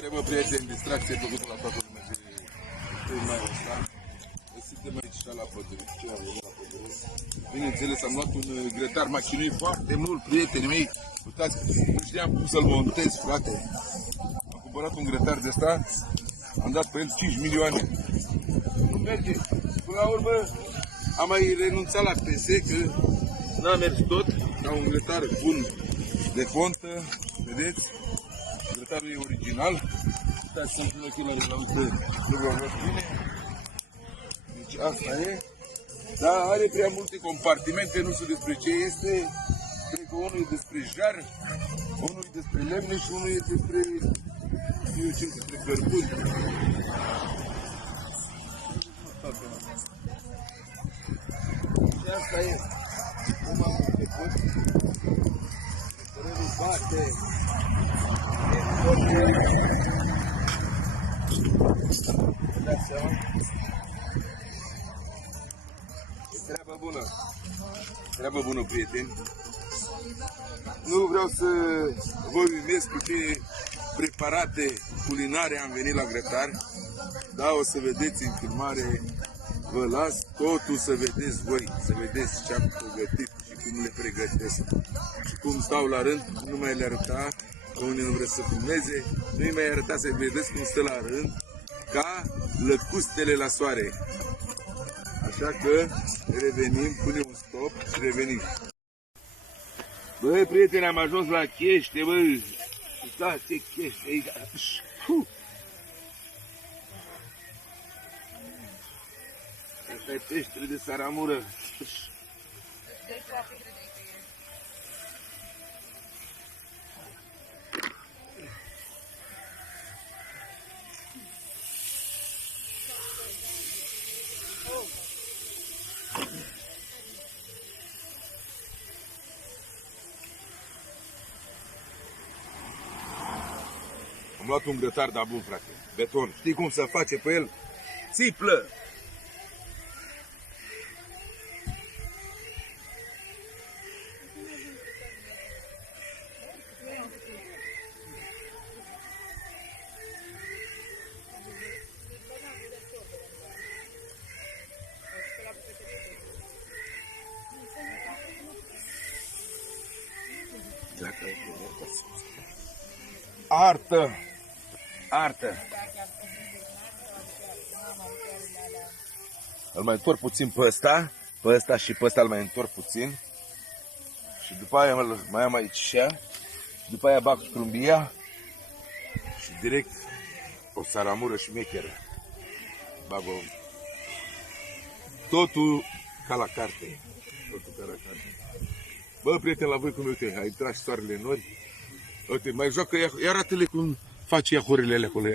mare, bă, prieteni, distracție făcută la toată lumea de mai ăsta. Suntem aici și la pădure. Ce am venit la pădure? Bineînțeles, am luat un grătar, m-a chinuit foarte mult, prietenii mei. Uitați, nu știam cum să-l montez, frate. Am cumpărat un grătar de ăsta, am dat pe el 5 milioane. Nu merge. Până la urmă, am mai renunțat la PS, că n-a mers tot, ca un grătar bun de pontă, vedeți? Grătarul e original. Uitați, sunt în ochelari la uite, nu vreau văd bine. Deci asta e. Dar are prea multe compartimente, nu știu despre ce este. Cred că unul e despre jar, unul e despre lemne și unul e despre, eu știu, despre cărbuni. Și asta e. Cum am făcut. Terenul bate. Dați seama? E treabă bună. Treabă bună, prieteni. Nu vreau să vă uimesc cu ce preparate culinare am venit la grătar. Da, o să vedeți în filmare. Vă las totul să vedeți voi, să vedeți ce am pregătit și cum le pregătesc. Și cum stau la rând, nu mai le arăta, că unii nu vreți să filmeze, nu mai arăta să vedeți cum stă la rând, ca lăcustele la soare. Așa că revenim, punem un stop și revenim. Băi, prieteni, am ajuns la chește, băi. Uitați ce chește aici. Asta e peștele de saramură. Am luat un grătar, dar bun, frate. Beton. Știi cum să face pe el? Țiplă! Artă! Artă! Îl mai întorc puțin pe ăsta și pe ăsta îl mai întorc puțin. Și după aia mai am aici și după aia bag trumbia și direct o saramură șmecheră. Bag o... Totul ca la carte. Totul ca la carte. Bă, prieteni, la voi cum uite, ai tras soarele în nori. Uite, mai joacă, ia arată-le cum face iahurile alea acolo.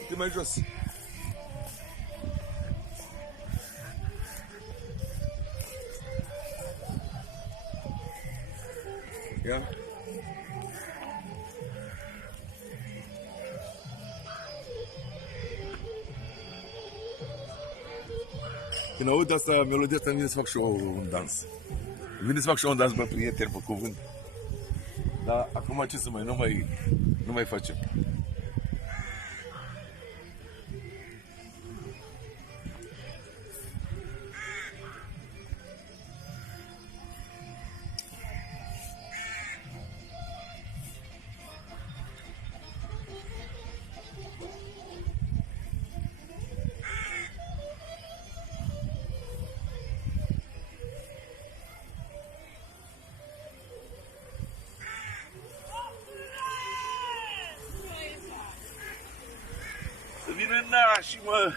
Uite mai jos. Ia. Când aud asta, melodia asta, îmi vine să fac și eu un dans. Îmi vine să fac și eu un dans, bă, prieteni, pe cuvânt. Dar acum ce să nu mai facem. Să vină nașii, mă!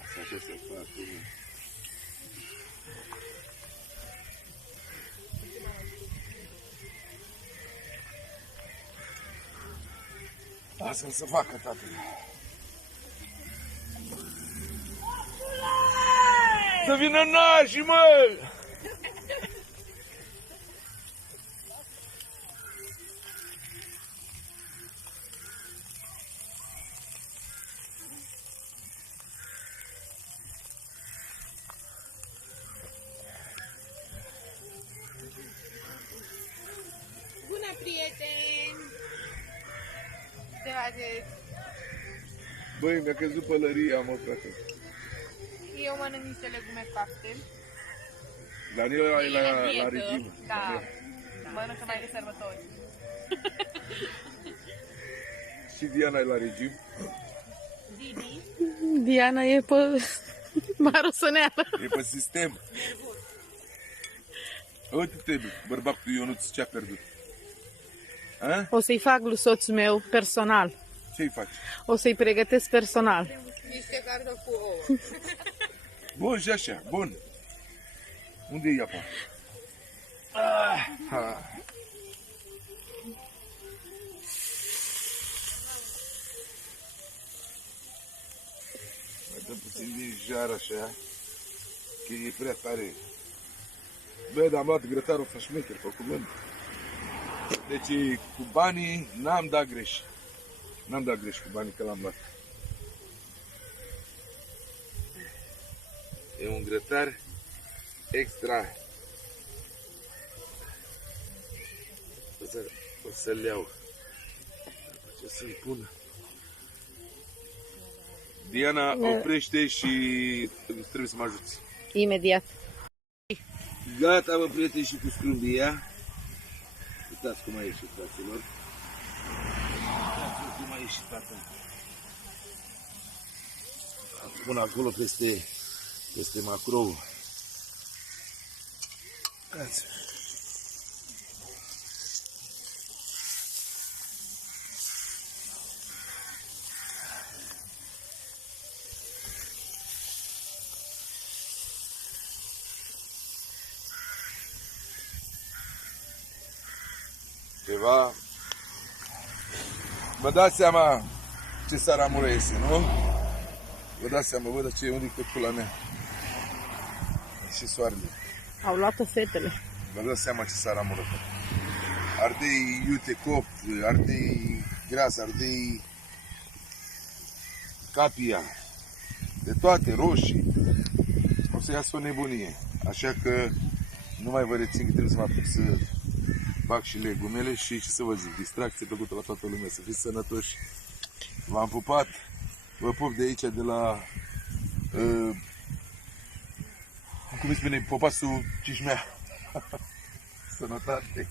Asta ce să fac, mă? Lasă-l să facă, tată. Să vină nașii, mă! prieteni! Ce faceți? Băi, mi-a căzut pălăria, mă, frate. Eu mănânc niște legume coapte. Daniela e la dietă. regim. Da. Mănâncă mai de sărbători. Și Diana e la regim. Didi. Diana e pe marosăneală. E pe sistem. Uite-te, bărbatul Ionuț, ce-a pierdut. A? O să-i fac lui soțul meu personal. Ce-i faci? O să-i pregătesc personal. Niște cartofi cu ouă. Bun și așa, bun. Unde e apa? Ha. Mai dăm puțin din jar așa, că e prea tare. Bă, dar am luat grătarul fășmecher, pe cuvânt. Deci cu banii n-am dat greș. N-am dat greș cu banii că l-am luat. E un grătar extra. O să-l iau. Ce să-l pun? Diana, oprește și trebuie să mă ajuți. Imediat. Gata, mă, prieteni, și cu scrumbia. Uitați cum a ieșit, fraților. Uitați cum a ieșit, tata. Pun acolo peste macrou. Uitați. Ceva. Vă dați seama ce saramură este, nu? Vă dați seama, văd ce unde e căcula mea. Și soarele. Au luat-o fetele. Vă dați seama ce saramură. Ardei iute copt, ardei gras, ardei capia. De toate, roșii. O să iasă o nebunie. Așa că nu mai vă rețin că trebuie să mă apuc să fac și legumele și ce să vă zic, distracție plăcută la toată lumea, să fiți sănătoși. V-am pupat, vă pup de aici, de la, cum îi spune, Popasul Cismea. Sănătate!